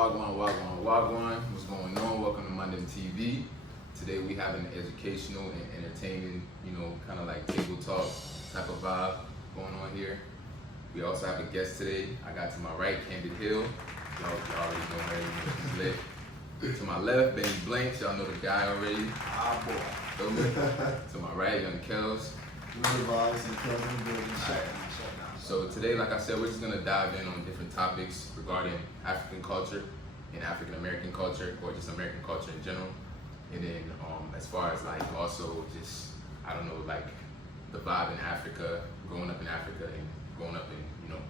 Wagwan. What's going on? Welcome to Mandem TV. Today we have an educational and entertaining, kind of like table talk type of vibe going on here. We also have a guest today. I got to my right, CandidHill. Y'all already know her. She's lit. To my left, Benny Blanks. Y'all know the guy already. Ah, boy. To my right, Young Kels. You know the vibes and Kels in the building. Shut down. So today, like I said, we're just gonna dive in on different topics regarding African culture and African American culture, or just American culture in general. And then as far as like also just, I don't know, like the vibe in Africa, growing up in Africa and growing up in,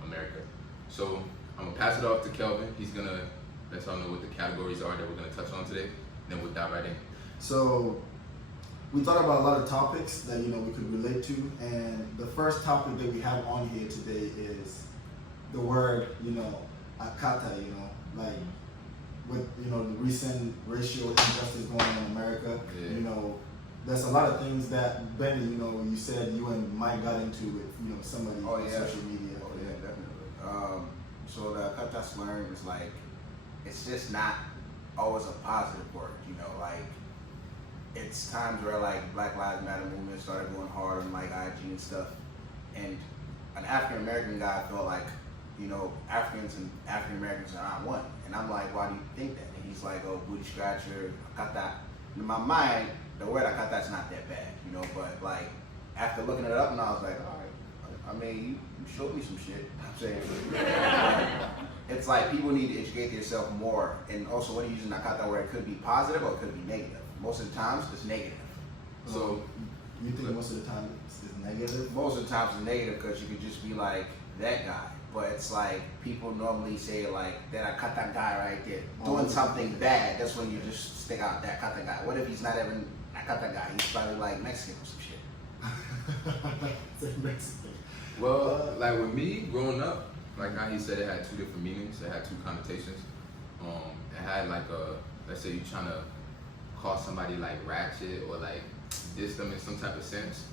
America. So I'm gonna pass it off to Kelvin. He's gonna let y'all know what the categories are that we're gonna touch on today. Then we'll dive right in. So we thought about a lot of topics that we could relate to, and the first topic that we have on here today is the word akata. Like with the recent racial injustice going on in America. Yeah. There's a lot of things that Benny, you said you and Mike got into with somebody on social media. Oh yeah, definitely. So the akata slang is like, it's just not always a positive word. Like, it's times where like Black Lives Matter movement started going hard on like IG and stuff, and an African American guy felt like, Africans and African Americans are not one. And I'm like, why do you think that? And he's like, oh, booty scratcher, akata. In my mind, the word akata is not that bad, but like after looking it up, and I was like, all right, I mean, you showed me some shit. I'm saying, it's like people need to educate themselves more, and also when you're using akata, where it could be positive or it could be negative. Most of the times, it's negative. So you think most of the time it's negative? Most of the times it's negative because you could just be like that guy. But it's like people normally say like that akata guy right there doing something bad. That's when you just stick out that akata guy. What if he's not even akata guy? He's probably like Mexican or some shit. It's Mexican. Well, like with me growing up, like how he said, it had two different meanings. It had two connotations. It had like let's say you're trying to call somebody like ratchet or like diss them in some type of sense.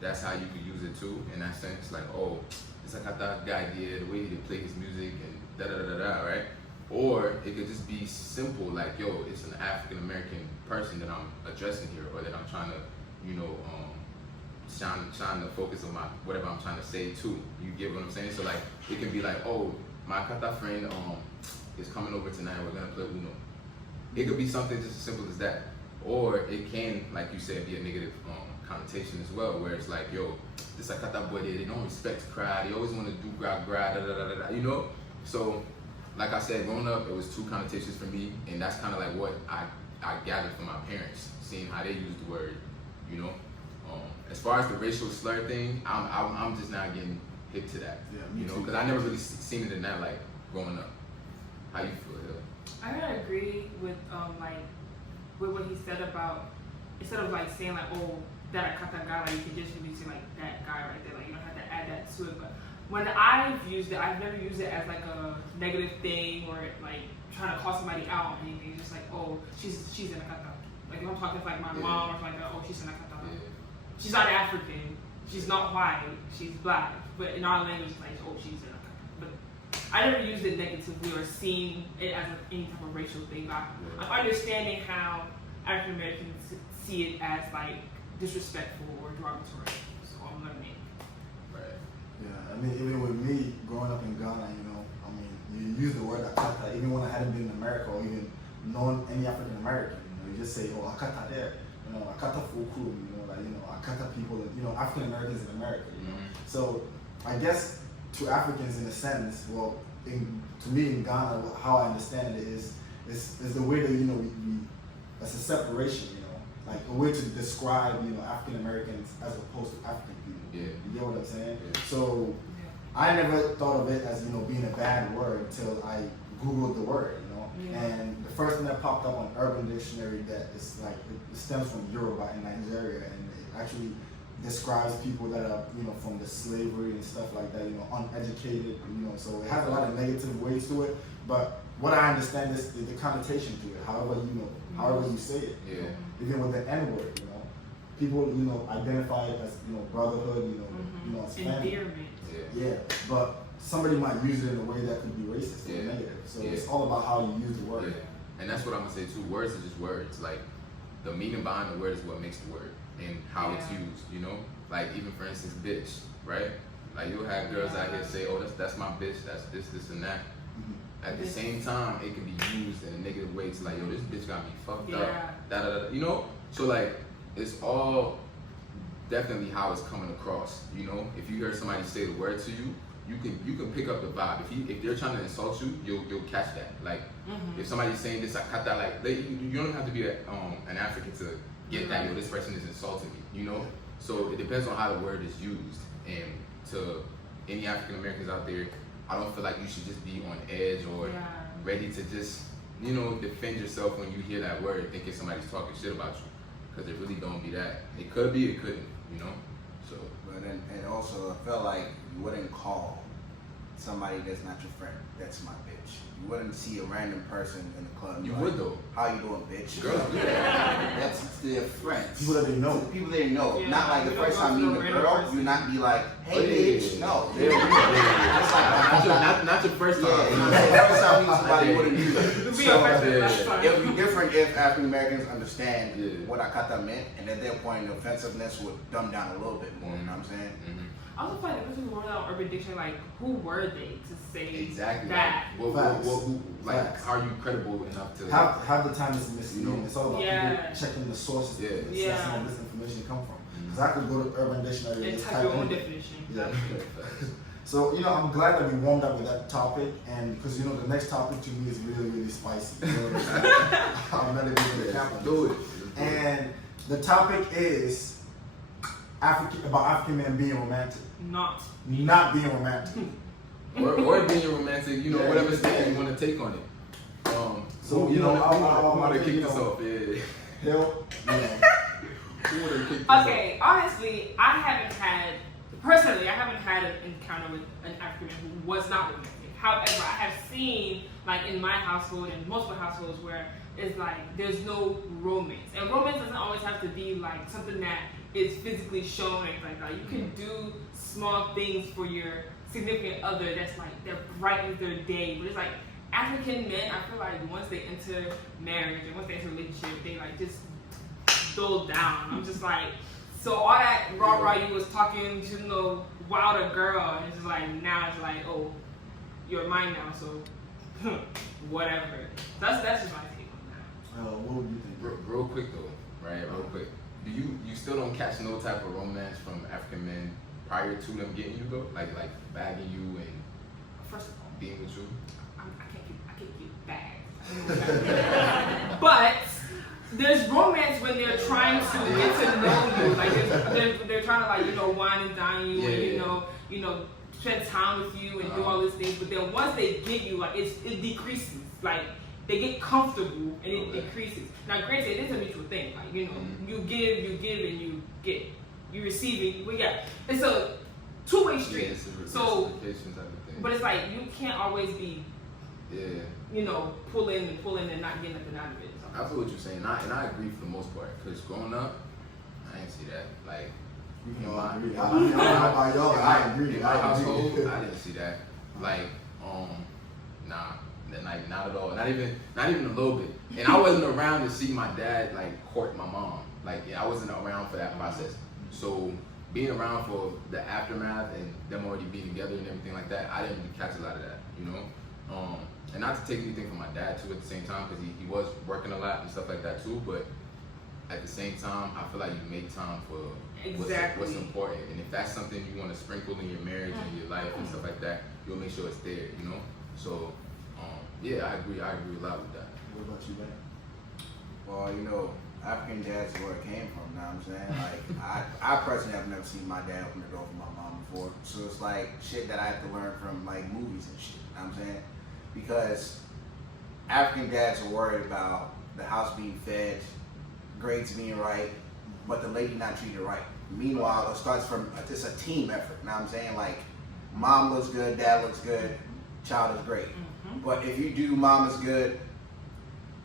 That's how you could use it too, in that sense. Like, oh, it's like I thought guy did, the way he play his music and da-da-da-da-da, right? Or it could just be simple, like, yo, it's an African American person that I'm addressing here, or that I'm trying to, trying to focus on whatever I'm trying to say too. You get what I'm saying? So like, it can be like, oh, my kata friend is coming over tonight, we're gonna play Uno. It could be something just as simple as that. Or it can, like you said, be a negative connotation as well, where it's like, yo, this akata boy, they don't respect the crowd, they always want to do gra, da-da-da-da-da, So, like I said, growing up, it was two connotations for me, and that's kind of like what I gathered from my parents, seeing how they use the word, As far as the racial slur thing, I'm just not getting hip to that, because I never really seen it in that light growing up. How you feel, Hill? I gotta agree with with what he said about, instead of like saying like, oh, that akata guy, like you can just really say like that guy right there, like you don't have to add that to it. But when I've used it, I've never used it as like a negative thing or like trying to call somebody out or anything. It's just like, oh, she's an akata. Like if I'm talking to like my mom or something like that, oh, she's an akata. She's not African, she's not white, she's black. But in our language, it's like, oh, she's an akata. But I never used it negatively or seen it as any type of racial thing. I'm understanding how African Americans see it as like disrespectful or derogatory. So I'm learning. Right. Yeah, I mean, even with me growing up in Ghana, you use the word akata even when I hadn't been in America or even known any African American. You just say, oh, akata there, akata fuku, akata people, African Americans in America. So I guess to Africans in a sense, well, to me in Ghana, how I understand it is the way that we it's a separation, like a way to describe African Americans as opposed to African people. Yeah. You get what I'm saying? Yeah. So I never thought of it as being a bad word until I googled the word. And the first thing that popped up on Urban Dictionary that is like it stems from Yoruba in Nigeria, and it actually describes people that are from the slavery and stuff like that, uneducated, so it has a lot of negative ways to it. But what I understand is the connotation to it, however you say it. Yeah. Even with the N word, people identify it as brotherhood, as family. Endearment. Yeah, but somebody might use it in a way that could be racist or Yeah. negative. So Yeah. it's all about how you use the word. Yeah. And that's what I'm gonna say too. Words are just words. Like the meaning behind the word is what makes the word and how it's Yeah. used. You know, like even for instance, bitch, right? Like you'll have girls out here say, "Oh, that's my bitch. That's this, and that." Mhm. At the same time, it can be used in a negative way to like, "Yo, this bitch got me fucked Yeah. up." Da da da. You know, so like it's all definitely how it's coming across. You know, if you hear somebody say the word to you, you can pick up the vibe. If they're trying to insult you, you'll catch that. Like if somebody's saying this, I cut that. Like you don't have to be an African to get that. Yo, this person is insulting me. You know, so it depends on how the word is used. And to any African Americans out there, I don't feel like you should just be on edge or ready to just defend yourself when you hear that word, thinking somebody's talking shit about you, because it really don't be that. It could be, it couldn't. You know, so. But then, and also, I felt like you wouldn't call somebody that's not your friend, that's my bitch. You wouldn't see a random person in the club. and You be would like, though. How you doing, bitch? Girls do that. That's their friends. People that they know. People they know. Yeah, Not like the you don't first go time to meeting no a random girl, person. you not be like, hey Oh, yeah, bitch. yeah, No. yeah. It's like, Not your first time. yeah, the first time you meet somebody, you wouldn't do that. You'll be So, offended yeah. last time. it would be different if African Americans understand Yeah. what Akata meant, and at that point, the offensiveness would dumb down a little bit more. You know what I'm saying? Mhm. I also feel like the person who wrote out Urban Dictionary, like, who were they to say Exactly. that? Facts. Like, Facts. are you credible enough to? Have the time is misleading. It's all about Yeah. people checking the sources Yeah. that Yeah. some of this information come from. Because I could go to Urban Dictionary And just type your in own it. definition. Yeah. Facts. So, I'm glad that we warmed up with that topic, and because, the next topic to me is really, really spicy. I'm not even going to cap on Do this. it. And the topic is about African men being romantic. Not. Not being romantic. or being romantic, Yeah, whatever yeah. stand you want to take on it. So, who I want to think, kick this off? Yeah. Hell, Who want to kick this Okay, honestly, I haven't had an encounter with an African man who was not romantic. However, I have seen, like, in my household and multiple households where it's like there's no romance. And romance doesn't always have to be like something that is physically shown and like that. You can do small things for your significant other that's like that brightens their day. But it's like African men, I feel like once they enter marriage and once they enter a relationship, they like just dull down. I'm just like, so all that rah you was talking to wilder girl, and it's just like now it's like, oh, you're mine now, so whatever. That's just my take on that. what would you think? Real quick though, right? Real quick. Do you still don't catch no type of romance from African men prior to them getting you though? Like bagging you and First of all, being with you? I can't get bagged. But there's romance when they're trying to get to know you. Like they're trying to wine and dine you and spend time with you and do all these things. But then once they get you, like it decreases. Like they get comfortable and it decreases. Now granted, it is a mutual thing. Like you give and you get. You receive it. But yeah, it's a two-way street. Yeah, it's a So, reciprocation type of thing. but it's like you can't always be yeah. pull in and not get nothing out of it. I feel what you're saying, and I agree for the most part. Cause growing up, I didn't see that. Like We can in all my- agree. I don't know about y'all, but I agree. In my household, I didn't see that. Like, nah, like not at all. Not even a little bit. And I wasn't around to see my dad like court my mom. Like, I wasn't around for that process. So being around for the aftermath and them already being together and everything like that, I didn't really catch a lot of that, And not to take anything from my dad too at the same time, because he was working a lot and stuff like that too. But at the same time, I feel like you make time for what's important. And if that's something you want to sprinkle in your marriage and your life and stuff like that, you'll make sure it's there, So yeah, I agree a lot with that. What about you, man? Well, African dads is where it came from, you know what I'm saying? Like, I personally have never seen my dad open the door for my mom before. So it's like shit that I have to learn from like movies and shit, you know what I'm saying? Because African dads are worried about the house being fed, grades being right, but the lady not treated right. Meanwhile, it starts from, it's a team effort, you know what I'm saying? Like, mom looks good, dad looks good, child is great. But if you do mom is good,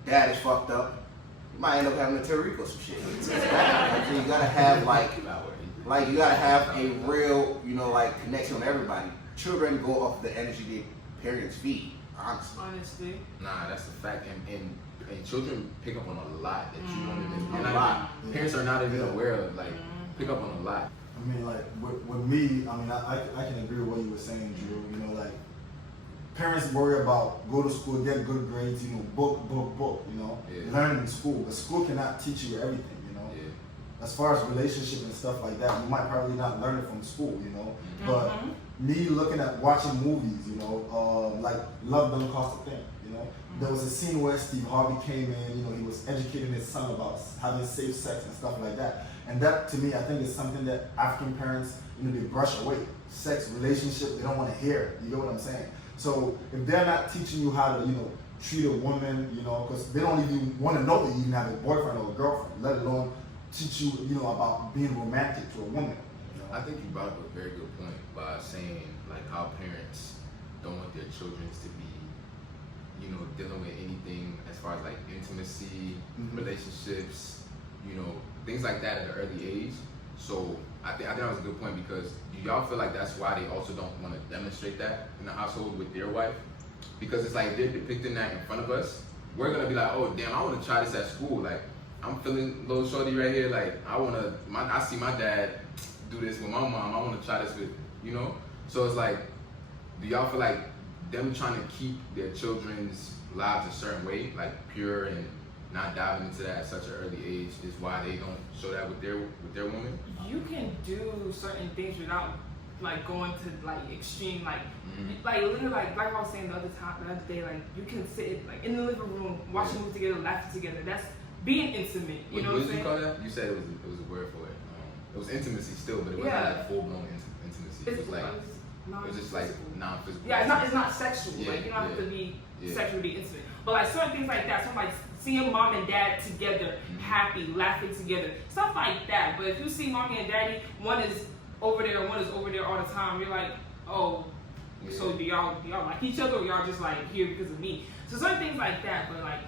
dad is fucked up, you might end up having a Tariq or some shit. So you gotta have you gotta have a real, connection with everybody. children go off the energy their parents feed. Honestly. Nah, that's the fact, and children pick up on a lot that you don't even. A You're not lot. even, parents are not even aware of. Like, pick up on a lot. I mean, like with me, I mean, I can agree with what you were saying, Drew. You know, like parents worry about go to school, get good grades, you know, book. You know, Yeah. learn in school, but school cannot teach you everything. You know, Yeah. as far as relationship and stuff like that, you might probably not learn it from school. You know, but me looking at watching movies, you know, like Love Don't Cost a Thing. You know, there was a scene where Steve Harvey came in. You know, he was educating his son about having safe sex and stuff like that. And that, to me, I think is something that African parents, you know, they brush away. Sex, relationship, they don't want to hear. You know what I'm saying? So if they're not teaching you how to, you know, treat a woman, you know, because they don't even want to know that you even have a boyfriend or a girlfriend, let alone teach you, you know, about being romantic to a woman. You know? I think you brought up a very good point by saying like how parents don't want their children to be, you know, dealing with anything as far as like intimacy, relationships, you know, things like that at an early age. So I think that was a good point, because do y'all feel like that's why they also don't want to demonstrate that in the household with their wife? Because it's like they're depicting that in front of us. We're gonna be like, oh damn, I want to try this at school. Like I'm feeling little shorty right here. Like I see my dad do this with my mom. I want to try this with, you know. So it's like, do y'all feel like them trying to keep their children's lives a certain way, like pure and not diving into that at such an early age, is why they don't show that with their woman? You can do certain things without like going to like extreme, like like literally like I was saying the other day, like you can sit like in the living room, watching movies together, laughing together. That's being intimate. You know what I'm did you saying? call that? You said it was a word for it. It was intimacy still, but it wasn't like full blown intimacy. It was like it was just like non-physical. Yeah, it's not sexual. Yeah, like you don't have to be yeah. sexually intimate. But like certain things like that, something like seeing mom and dad together, happy, laughing together, stuff like that. But if you see mommy and daddy, one is over there and one is over there all the time, you're like, oh, so do y'all like each other, or y'all just like here because of me? So certain things like that. But like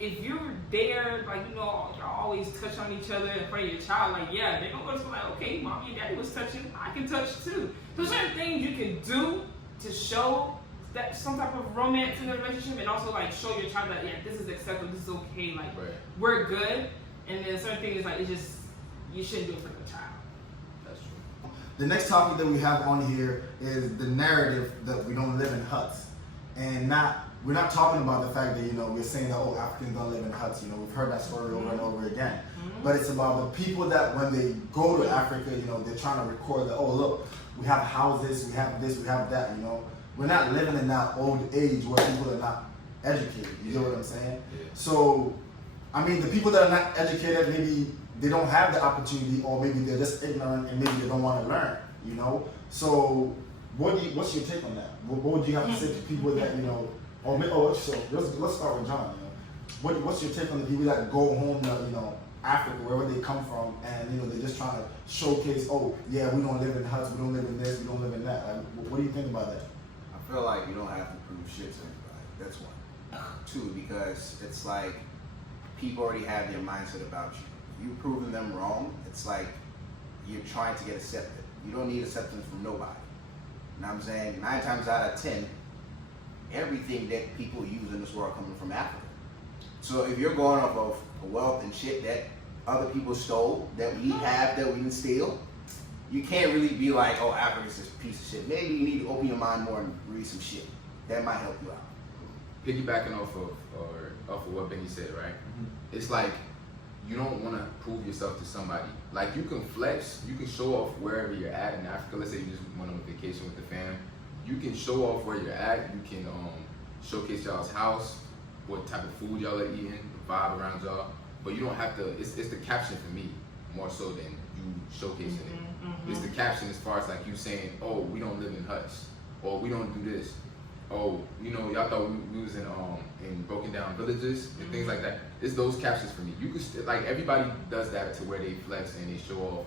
if you're there, like, you know, y'all always touch on each other in front of your child, like, yeah, they're gonna go to school like, okay, mommy and daddy was touching, I can touch too. So certain things you can do to show that some type of romance in the relationship, and also like show your child that, yeah, this is acceptable, this is okay, like we're good. And then certain things like it's just, you shouldn't do it for the child. That's true. The next topic that we have on here is the narrative that we don't live in huts. And we're not talking about the fact that, you know, we're saying that, oh, Africans don't live in huts. You know, we've heard that story over and over again. But it's about the people that when they go to Africa, you know, they're trying to record that, oh, look, we have houses, we have this, we have that, you know. We're not living in that old age where people are not educated. You know what I'm saying? Yeah. So, I mean, the people that are not educated, maybe they don't have the opportunity, or maybe they're just ignorant and maybe they don't want to learn, you know? So, what's your take on that? What would you have to say to people that, you know, so let's start with John, you know? What's your take on the people that go home to, you know, Africa, wherever they come from, and, you know, they're just trying to showcase, oh, yeah, we don't live in huts, we don't live in this, we don't live in that. Like, what do you think about that? I feel like you don't have to prove shit to anybody. That's one. Two, because it's like people already have their mindset about you. You've proven them wrong. It's like you're trying to get accepted. You don't need acceptance from nobody. You know what I'm saying? 9 times out of 10, everything that people use in this world coming from Africa. So if you're going off of wealth and shit that other people stole, that we have, that we didn't steal, you can't really be like, oh, Africa's this piece of shit. Maybe you need to open your mind more and read some shit. That might help you out. Piggybacking off of what Benny said, right? It's like you don't want to prove yourself to somebody. Like you can flex, you can show off wherever you're at in Africa. Let's say you just went on a vacation with the fam. You can show off where you're at. You can showcase y'all's house, what type of food y'all are eating, the vibe around y'all. But you don't have to. It's the caption for me more so than you showcasing it. It's the caption as far as like you saying, oh, we don't live in huts, or we don't do this. Oh, you know, y'all thought we was in broken down villages and things like that. It's those captions for me. You could like everybody does that to where they flex and they show off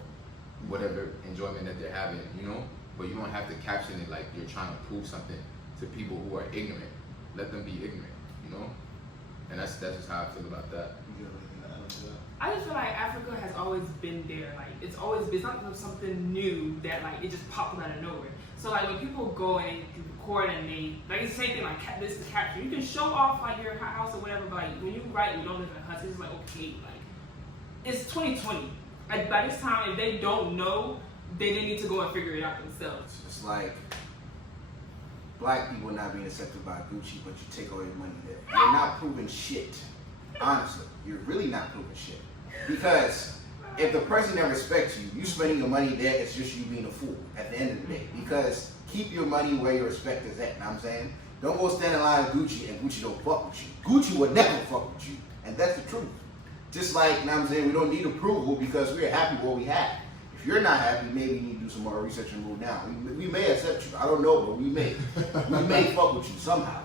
whatever enjoyment that they're having, you know. But you don't have to caption it like you're trying to prove something to people who are ignorant. Let them be ignorant, you know. And that's just how I feel about that. I just feel like Africa has always been there. Like it's always been something new that like it just popped out of nowhere. So like when people go and they record and they like it's the same thing like this is capture. You can show off like your house or whatever, but like when you write you don't live in a house, it's like okay, like it's 2020. Like by this time, if they don't know, then they need to go and figure it out themselves. It's like black people not being accepted by Gucci, but you take all your money there. You're not proving shit. Honestly, you're really not proving shit. Because if the person that respects you, you spending your money there, it's just you being a fool at the end of the day. Because keep your money where your respect is at, you know what I'm saying? Don't go stand in line with Gucci and Gucci don't fuck with you. Gucci would never fuck with you. And that's the truth. Just like, you know what I'm saying, we don't need approval because we're happy with what we have. If you're not happy, maybe you need to do some more research and move down. We may accept you. I don't know, but we may. We may fuck with you somehow.